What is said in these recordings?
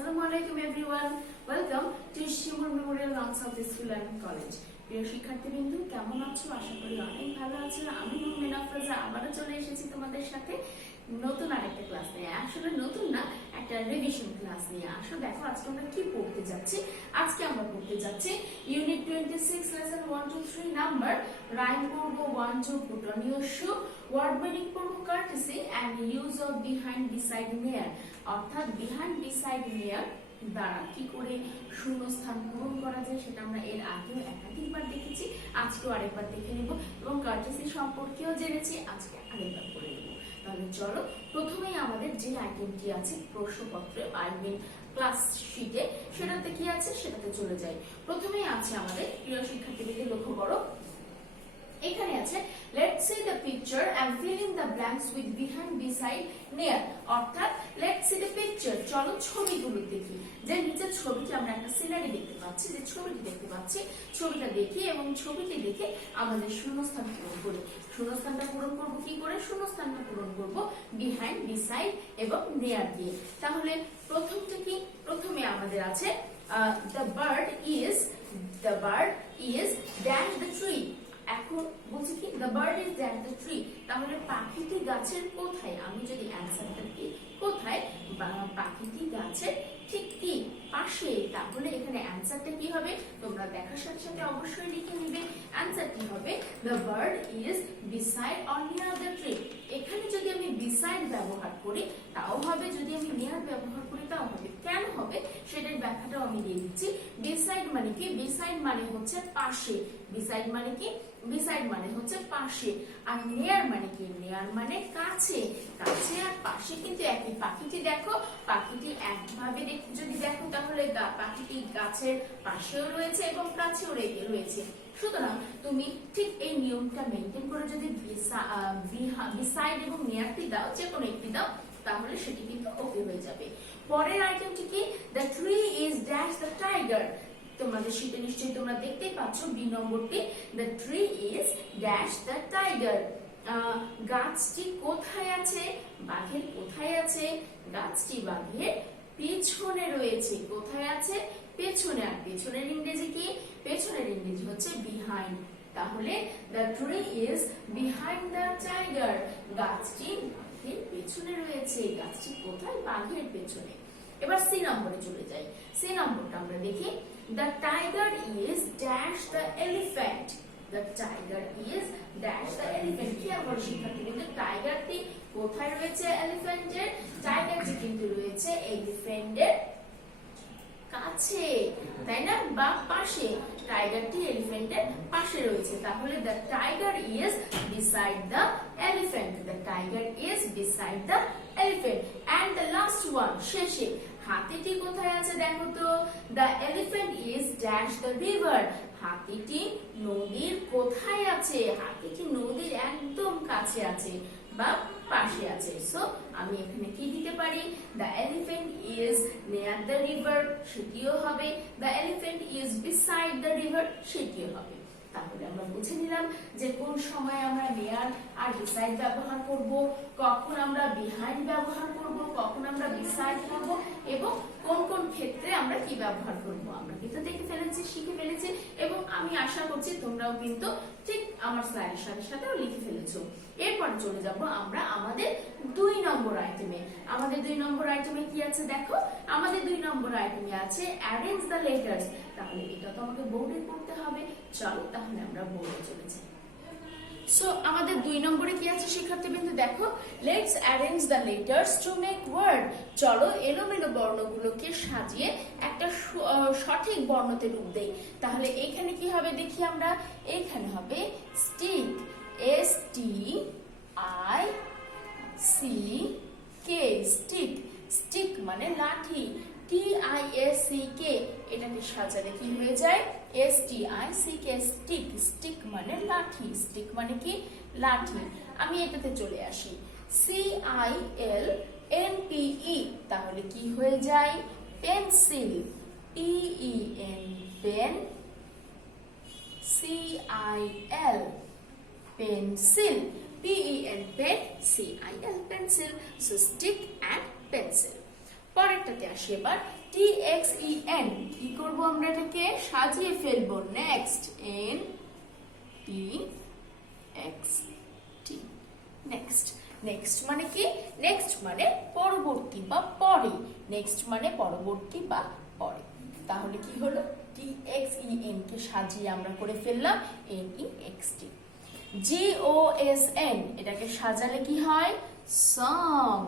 Assalamualaikum everyone. Welcome to Shimur Memorial Arts of the School and College. প্রিয় শিক্ষার্থীবৃন্দ, কেমন আছো? আশা করি অনেক ভালো আছো। আমি মুমিন আফরোজা আবারও চলে এসেছি তোমাদের সাথে নতুন আরেকটা ক্লাস নিয়ে। আসলে নতুন না, একটা রিভিশন ক্লাস নিয়ে। আসলে দেখো আজকে আমরা কি পড়তে যাচ্ছি। আজকে আমরা পড়তে যাচ্ছি ইউনিট 26 লেসন 1 2 3 নাম্বার রাইম পড়ব 1 2 put on your shoe, word meaning পড়ব courtesy and use of behind beside near, অর্থাৎ behind beside near দ্বারা কি করে শূন্যস্থান পূরণ করা যায় সেটা আমরা এর আগেও একাধিকবার দেখেছি, আজকেও আরেকবার দেখে নেব এবং কার্টেসি সম্পর্কেও জেনেছি, আজকে আরেকবার পড়ে নেব। তাহলে চলো প্রথমেই আমাদের যে আইটেমটি আছে প্রশ্নপত্রে ক্লাস শিটে, সেটাতে কি আছে সেটাতে চলে যাই। প্রথমেই আছে আমাদের প্রিয় শিক্ষার্থীদের লক্ষ্য করো, এখানে আছে let's see the picture and fill in the blanks with behind beside near, অর্থাৎ let's see the picture, চলো ছবিগুলো দেখি। যে নিচের ছবিতে আমরা একটা সিনারি দেখতে পাচ্ছি, যে ছবিটি দেখতে পাচ্ছি, ছবিটা দেখি এবং ছবিটি দেখে আমাদের শূন্যস্থান পূরণ করি। শূন্যস্থানটা পূরণ করব কি করে? শূন্যস্থানটা পূরণ করব behind beside এবং near দিয়ে। তাহলে প্রথমটা কি? প্রথমে আমাদের আছে the bird is dash the tree, এখন বলছি কি the bird is at the tree, তাহলে পাখিটি গাছের কোথায়? আমি যদি অ্যানসারটা কি কোথায়, পাখিটি গাছের ঠিক কি পাশে, তাহলে এখানে অ্যানসারটা কি হবে তোমরা দেখার সাথে সাথে অবশ্যই লিখে নেবে। অ্যানসারটি হবে the bird is beside or near the tree। এখানে যদি আমি beside ব্যবহার করি তাও হবে, যদি আমি near ব্যবহার করি তাও হবে। কেন হবে সেটার ব্যাখ্যাটাও আমি দিয়ে দিচ্ছি। beside মানে কি? beside মানে হচ্ছে পাশে। beside মানে কি? beside মানে হচ্ছে পাশে। আর near মানে কি? near মানে কাছে। কাছে আর পাশে কিন্তু একই। পাখিটি দেখো, পাখিটি একভাবে যদি দেখো তাহলে পাখিটি গাছের পাশেও রয়েছে এবং কাছেও রয়েছে। সুতরাং তুমি ঠিক এই নিয়মটা মেনটেন করে যদি beside এবং nearটি দাও, যে কোনো একটি দাও, তাহলে সেটি কিন্তু ওকে হয়ে যাবে। পরের আইটেমটি কি? the tree is dash the tiger, তোমাদের শীটে নিশ্চয়ই তোমরা দেখতেই পাচ্ছ বি নম্বরটি, the tree is dash the tiger, গাছটি কোথায় আছে? বাঘের কোথায় আছে? গাছটি বাঘের পেছনে রয়েছে। কোথায় আছে? পেছনে। আর পেছনের ইংরেজি কি? পেছনের ইংরেজি হচ্ছে behind। তাহলে the tree is behind the tiger, গাছটি বাঘের পেছনে রয়েছে। গাছটি কোথায়? বাঘের পেছনে। এবার সি নম্বরে চলে যাই। সি নম্বরটা আমরা দেখি, the tiger is dash the elephant, the tiger is dash the elephant। কি আর বড় শিক্ষার্থী, কিন্তু টাইগারটি কোথায় রয়েছে? এলিফ্যান্টের। টাইগারটি কিন্তু রয়েছে এলিফ্যান্টের কাছে, তাই না? বা পাশে। টাইগারটি এলিফ্যান্টের পাশে রয়েছে। তাহলে the tiger is beside the elephant, the tiger is beside the elephant। and the last one, শেষে হাতিটি কোথায় আছে দেখো তো, the elephant is dash the river, হাতিটি নদীর কোথায় আছে? হাতিটি নদীর একদম কাছে আছে বা পাশে আছে। সো আমি এখানে কি দিতে পারি? the elephant is near the river, সেটিও হবে। the elephant is beside the river, সেটিও হবে। তাহলে আমরা বুঝে নিলাম যে কোন সময় আমরা near আর beside ব্যবহার করব, কখন আমরা behind ব্যবহার করব, কখন আমরা beside করব এবং কোন কোন ক্ষেত্রে আমরা কি ব্যবহার করব। আমরা কিন্তু দেখে ফেলেছি, শিখে ফেলেছি এবং আমি আশা করছি তোমরাও কিন্তু ঠিক আমার স্লাইডের সাথে সাথেও লিখে ফেলেছো। এরপরে চলে যাব আমরা আমাদের 2 নম্বর আইটেমে। আমাদের 2 নম্বর আইটেমে কি আছে দেখো, আমাদের 2 নম্বর আইটেমে আছে অ্যারেঞ্জ দ্য লেটার্স। তাহলে এটা তো আমাকে বোর্ডে করতে হবে, চলো তাহলে আমরা বোর্ডে চলে যাই। সো আমাদের 2 নম্বরে কি আছে শিক্ষার্থীবৃন্দ দেখো, let's arrange the letters to make word, চলো এলোমেলো বর্ণগুলোকে সাজিয়ে একটা সঠিক বর্ণতে রূপ দেই। তাহলে এখানে কি হবে দেখি আমরা, এখানে হবে স্টিক, STICK, স্টিক। স্টিক মানে লাঠি, TISCK, এটাকে সাজালে কি হয়ে যায়? STICK, stick. স্টিক মানে লাঠি, স্টিক মানে কি? লাঠি। আমি এটাতে চলে আসি, CILNPE, তাহলে কি হয়ে যায়? Pencil, PEN, pen, CIL, pencil, PEN, pen, CIL, pencil. So stick and pencil. পরের পরেরটাতে আসি এবার TXEN কি করব আমরা এটাকে সাজিয়ে ফেলবো নেক্সট NTXT নেক্সট নেক্সট মানে কি নেক্সট মানে পরবর্তী বা পরে নেক্সট মানে পরবর্তী বা পরে তাহলে কি হলো TXEN কে সাজিয়ে আমরা করে ফেললাম NEXT GOSN এটাকে সাজালে কি হয় song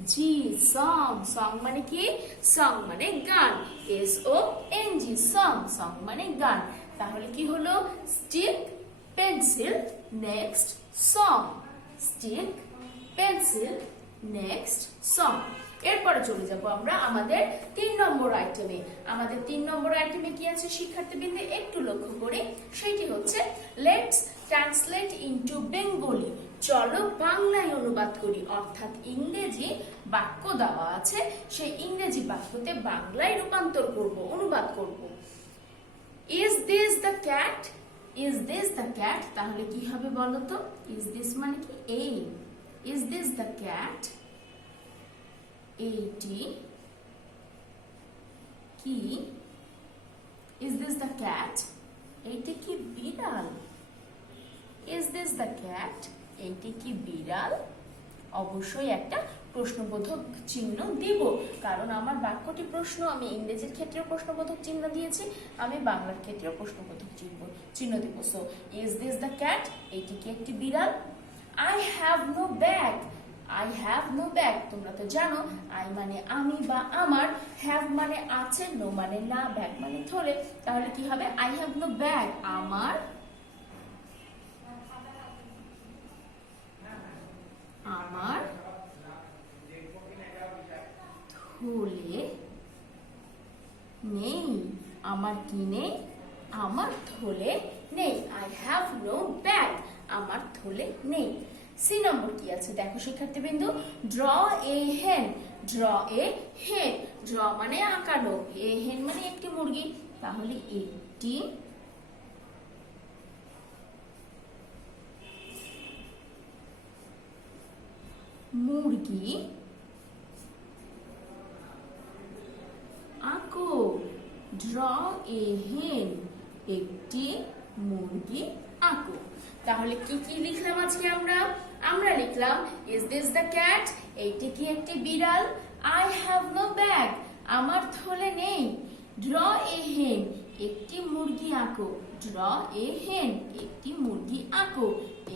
SONG song song মানে কি song মানে গান SONG song song মানে গান তাহলে কি হলো stick pencil next song stick pencil next song এরপরে চলে যাব আমরা আমাদের 3 নম্বর আইটেমে আমাদের 3 নম্বর আইটেমে কি আছে শিক্ষার্থীবৃন্দ একটু লক্ষ্য করে সেটি হচ্ছে লেটস ট্রান্সলেট ইনটু বেঙ্গলি চলো বাংলায় অনুবাদ করি অর্থাৎ ইংরেজি বাক্য দেওয়া আছে সেই ইংরেজি বাক্যতে বাংলায় রূপান্তর করব অনুবাদ করব is this the cat is this the cat তাহলে কি হবে বলো তো ইজ দিস মানে কি এই ইজ দিস দ্য ক্যাট এইটি কি ইজ দিস দ্য ক্যাট এইটি কি বিড়াল ইজ দিস দ্য ক্যাট এইটি কি বিড়াল অবশ্যই একটা প্রশ্নবোধক চিহ্ন দিব কারণ আমার বাক্যটি প্রশ্ন আমি ইংরেজির ক্ষেত্রেও প্রশ্নবোধক চিহ্ন দিয়েছি আমি বাংলার ক্ষেত্রেও প্রশ্নবোধক চিহ্ন দিব so is this the cat এইটি কি একটি বিড়াল I have no bag I have no bag তোমরা তো জানো I মানে আমি বা আমার have মানে আছে no মানে না bag মানে থলে তাহলে কি হবে I have no bag আমার থলে নেই আমার কি নেই আমার থলে নেই I have no bag আমার থলে নেই সি নম্বর কি আছে দেখো শিক্ষার্থীবৃন্দ ড্র এ হেন ড্র এ হেন ড্র মানে আঁকানো এ হেন মানে একটি মুরগি তাহলে একটি মুরগি আঁকো ড্র এ হেন একটি মুরগি আঁকো তাহলে কি কি লিখলাম আজকে আমরা লিখলাম ইজ দিস দ্য ক্যাট এইটি কি একটি বিড়াল আই হ্যাভ নো ব্যাগ আমার থলে নেই ড্র এ হেন একটি মুরগি আঁকো ড্র এ হেন একটি মুরগি আঁকো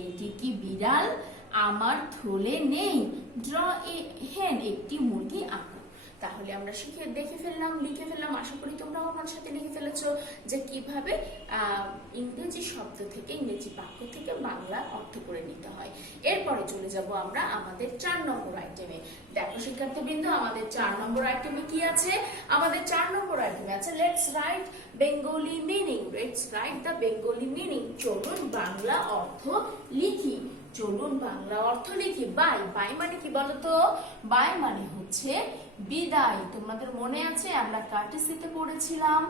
এইটি কি বিড়াল আমার থলে নেই ড্র এ হেন একটি মুরগি আঁকো তাহলে আমরা দেখে ফেললাম লিখে ফেললাম আশা করি তোমরাও আমার সাথে লিখে ফেলেছো যে কিভাবে ইংরেজি শব্দ থেকে ইংরেজি বাক্য থেকে বাংলা অর্থ করে নিতে হয় এরপরে চলে যাব আমরা আমাদের 4 নম্বর আইটেমে দেখো শিক্ষার্থীবৃন্দ আমাদের 4 নম্বর আইটেমে কি আছে আমাদের 4 নম্বর আইটেমে আছে let's write Bengali meaning let's write the Bengali meaning চলুন বাংলা অর্থ লিখি চলুন বাংলা অর্থ লিখি বাই বাই মানে কি বলতো বাই মানে হচ্ছে বিদায় তোমাদের মনে আছে আমরা কার্টেসিতে পড়েছিলাম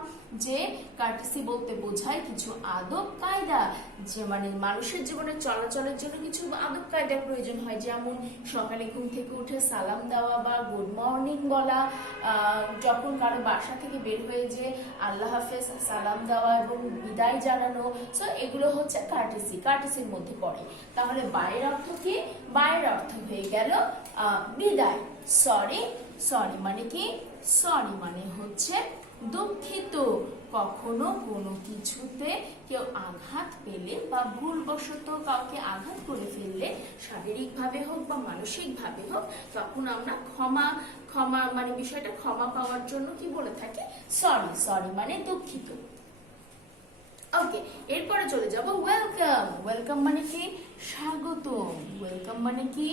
যে কার্টেসি বলতে বোঝায় কিছু আদব কায়দা যে মানে মানুষের জীবনে চলাচলের জন্য কিছু আদব কায়দার প্রয়োজন হয় যেমন সকালে ঘুম থেকে উঠে সালাম দেওয়া বা গুড মর্নিং বলা যখন কারো বাসা থেকে বের হয়ে যে আল্লাহ হাফেজ সালাম দেওয়া এবং বিদায় জানানো সো এগুলো হচ্ছে কার্টেসির মধ্যে পড়ে তাহলে বাইরের অর্থ কি বাইরের অর্থ হয়ে গেল বিদায় সরি মানে কি সরি মানে হচ্ছে দুঃখিত কখনো কোনো কিছুতে কেউ আঘাত পেলে বা ভুলবশত কাউকে আঘাত করে ফেললে শারীরিকভাবে হোক বা মানসিকভাবে হোক তখন আমরা ক্ষমা মানে বিষয়টা ক্ষমা পাওয়ার জন্য কি বলে থাকি সরি মানে দুঃখিত ওকে এরপরে চলে যাব ওয়েলকাম মানে কি স্বাগতম ওয়েলকাম মানে কি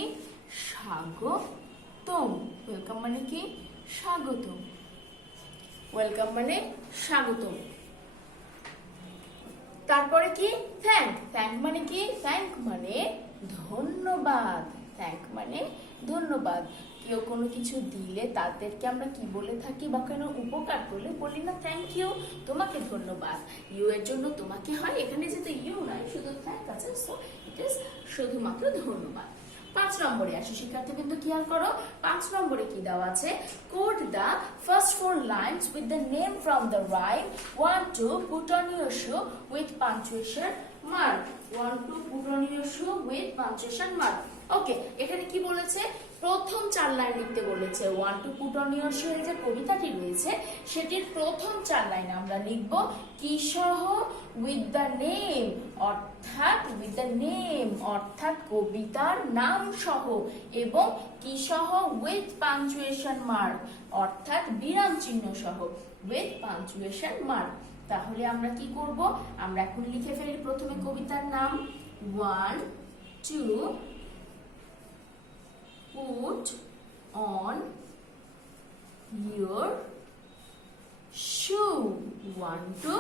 স্বাগতম ওয়েলকাম মানে কি স্বাগতম ওয়েলকাম মানে স্বাগতম তারপরে কি থ্যাঙ্ক মানে কি থ্যাঙ্ক মানে ধন্যবাদ থ্যাঙ্ক মানে ধন্যবাদ কেউ কোনো কিছু দিলে তাদেরকে আমরা কি বলে থাকি বা কোনো উপকার করলে বলি না থ্যাংক ইউ তোমাকে ধন্যবাদ ইউ এর জন্য তোমাকে হয় এখানে যেহেতু ইউ নাই শুধু থ্যাঙ্ক আছে সো ইট ইজ শুধুমাত্র ধন্যবাদ 5 নম্বরে আসো শিক্ষার্থীবৃন্দ, খেয়াল করো 5 নম্বরে কি দেওয়া আছে, code the first 4 lines with the name from the rhyme, 1 2 put on your shoe with punctuation mark, 1 2 put on your shoe with punctuation mark. Okay, এখানে কি বলেছে, প্রথম 4 লাইন লিখতে বলেছে। 1 2 পুট অন ইউর শু এর যে কবিতাটি রয়েছে সেটির প্রথম 4 লাইন আমরা লিখব কি সহ, উইথ দ্য নেম, অর্থাৎ উইথ দ্য নেম অর্থাৎ কবিতার নাম সহ, এবং কি সহ, উইথ পাঞ্চুয়েশন মার্ক অর্থাৎ বিরাম চিহ্ন সহ, উইথ পাঞ্চুয়েশন মার্ক। তাহলে আমরা কি করব, আমরা এখন লিখে ফেলি প্রথমে কবিতার নাম, 1 2 put on your shoe, 1 2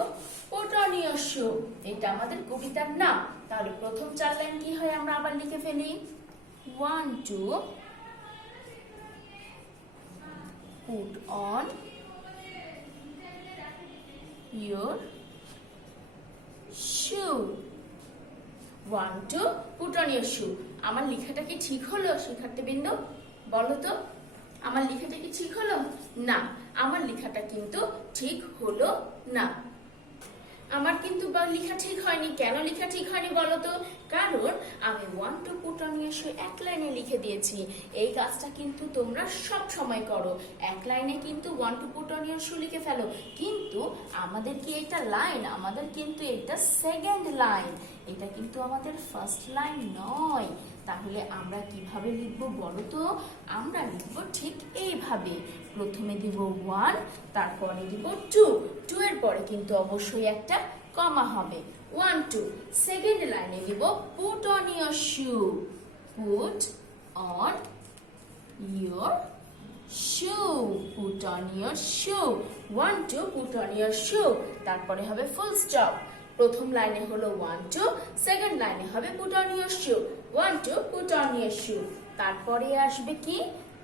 put on your shoe, এটা আমাদের কবিতার নাম। তাহলে প্রথম 4 লাইন কি হয় আমরা আবার লিখে ফেলি, 1 2 put on your shoe, 1 2 put on your shoe। আমার লেখাটা কি ঠিক হলো শিক্ষার্থীবৃন্দ, বলো তো আমার লেখাটা কি ঠিক হলো? না, আমার লেখাটা কিন্তু ঠিক হলো না। আমার কিন্তু লেখা ঠিক হয়নি। কেন লেখা ঠিক হয়নি বলো তো? কারণ আমি 1 2 পুট অন ইউর শু এক লাইনে লিখে দিয়েছি। এই কাজটা কিন্তু তোমরা সব সময় করো, এক লাইনে কিন্তু 1 2 পুট অন ইউর শু লিখে ফেলো, কিন্তু আমাদের কি এটা লাইন, আমাদের কিন্তু এটা সেকেন্ড লাইন, এটা কিন্তু আমাদের ফার্স্ট লাইন নয়। তাহলে আমরা কিভাবে লিখবো বলো তো? আমরা লিখবো ঠিক এইভাবে, প্রথমে দিব 1, তারপরে দিব 2, 2 এর পরে কিন্তু অবশ্যই একটা কমা হবে, 1 2। সেকেন্ড লাইনে দিব put on your shoe, put on your shoe, put on your shoe, 1 2 put on your shoe, তারপরে হবে ফুল স্টপ। প্রথম লাইনে হলো 1 2, সেকেন্ড লাইনে হবে put on your shoe, 1 2 put on your shoe, তারপরে আসবে কি,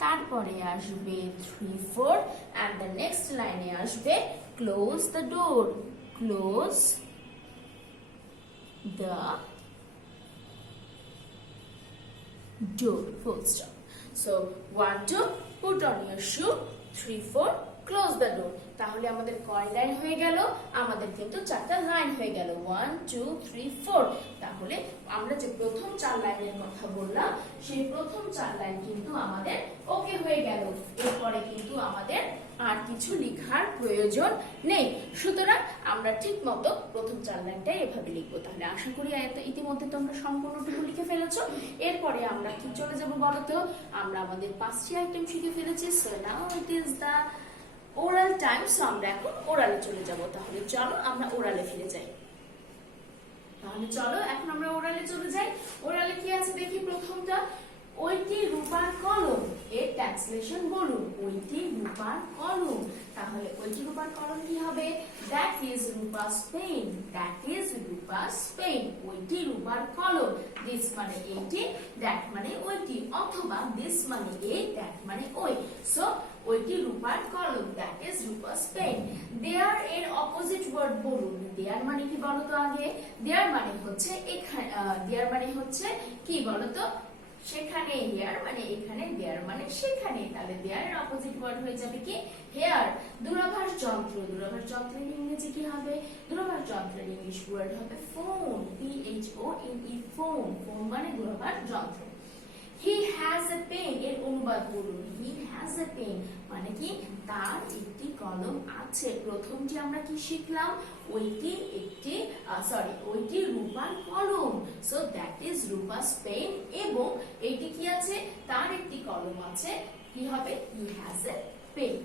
তারপরে আসবে 3 4, and the next লাইনে আসবে close the door, close the door, full stop. So 1 2 put on your shoe, 3 4 close the door. তাহলে আমাদের কয় লাইন হয়ে গেল? আমাদের কিন্তু 4টা লাইন হয়ে গেল, 1 2 3 4। তাহলে আমরা যে প্রথম 4 লাইনের কথা বললাম সেই প্রথম 4 লাইন কিন্তু আমাদের ওকে হয়ে গেল। এরপরে কিন্তু আমাদের আর কিছু লেখার প্রয়োজন নেই। সুতরাং আমরা ঠিক মতো প্রথম 4 লাইনটাই এভাবে লিখবো। তাহলে আশা করি ইতিমধ্যে তোমরা সম্পূর্ণটুকু লিখে ফেলেছো। এরপরে আমরা কি চলে যাব বলো তো? আমরা আমাদের 5টি আইটেম শিখে ফেলেছি। So now it is the oral time. So আমরা এখন ওরালে চলে যাব। তাহলে চলো আমরা ওরালে ফিরে যাই। তাহলে চলো এখন আমরা ওরালে চলে যাই। ওরালে কি আছে দেখি। প্রথমটা, ওইটি রূপার কলম, এর ট্রান্সলেশন বলুন। ওইটি রূপার কলম। তাহলে ওইটি রূপার কলম কি হবে? That is Rupa's pen, that is Rupa's pen. ওইটি রূপার কলম। দিস মানে এইটি, দ্যাট মানে ওইটি, অথবা দিস মানে এই, দ্যাট মানে ওই। সো ওইটি রূপার কলম, দ্যাট ইজ রূপাস পেন। দেয়ার এর অপোজিট ওয়ার্ড বলুন। দেয়ার মানে কি বলতো আগে? দেয়ার মানে হচ্ছে এখানে, দেয়ার মানে হচ্ছে কি বলতো? সেখানে। হেয়ার মানে এখানে, দেয়ার মানে সেখানে। তাহলে দেয়ার এর অপোজিট ওয়ার্ড হয়ে যাবে কি? হেয়ার। দূরভাষ যন্ত্র, দূরভাষ যন্ত্রের ইংরেজি কি হবে? দূরভাষ যন্ত্রের ইংলিশ ওয়ার্ড হবে ফোন, PHONE, ফোন। ফোন মানে দূরভাষ যন্ত্র। He has a pen এর অনুবাদ বলুন। He has a pen মানে কি? তার একটি কলম আছে। প্রথমটি আমরা কি শিখলাম? ওইটি একটি ওইটি রূপার কলম। So that is Rupa's pen. এবং এইটি কি আছে? তার একটি কলম আছে। কি হবে? He has a pen।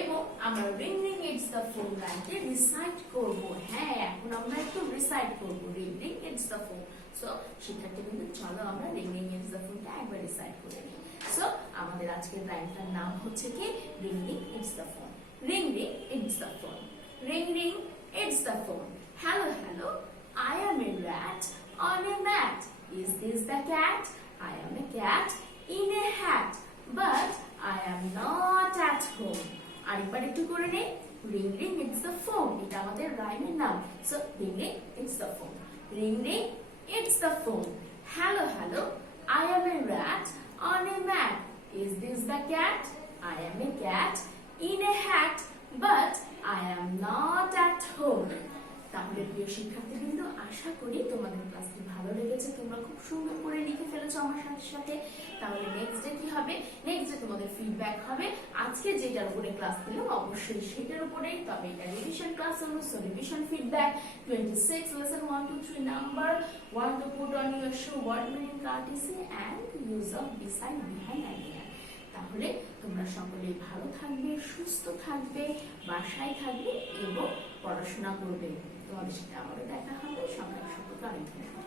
এবং আমরা ring ring it's the phone লাইনটি রিসাইট করব। হ্যাঁ, এখন আমরা একটু রিসাইট করব। Ring ring it's the phone. So শিক্ষার্থীবৃন্দ চলো আমরা রিং রিং ইটস দ্য ফোনটা একবার রিসাইট করে নিই। সো আমাদের আজকের লাইনটার নাম হচ্ছে কি? Ring ring it's the phone. Ring ring it's the phone. Ring ring it's the phone. Hello, hello, I am a rat on a mat. Is this the cat? I am a cat in a hat, but I am not at home. আরেকবার একটু করে নেই। Ring ring it's the phone, এটা আমাদের রাইমের নাম। So ring ring it's the phone. Ring ring it's the phone. Hello hello, I am a rat on a mat. Is this the cat? I am a cat in a hat, but I am not at home. তাহলে প্রিয় শিক্ষার্থীবৃন্দ, আশা করি তোমাদের ক্লাসটি ভালো লেগেছে, তোমরা খুব সুন্দর করে লিখে ফেলেছো আমার সাথে সাথে। তাহলে নেক্সট ডে কি হবে? নেক্সট ডে তোমাদের ফিডব্যাক হবে। আজকে যেটার উপরে ক্লাস দিলাম অবশ্যই সেটার উপরেই, তবে এটা রিভিশন ক্লাস হলো, so revision feedback 26 lesson 1 to 3 number 1 to put on your shoe word meaning courtesy and use of beside behind and near। তাহলে তোমরা সকলেই ভালো থাকবে, সুস্থ থাকবে, বাসায় থাকবে এবং পড়াশোনা করবে। তোমাদের সাথে আবারও দেখা হবে। সবাই সকলকে অনেক ধন্যবাদ।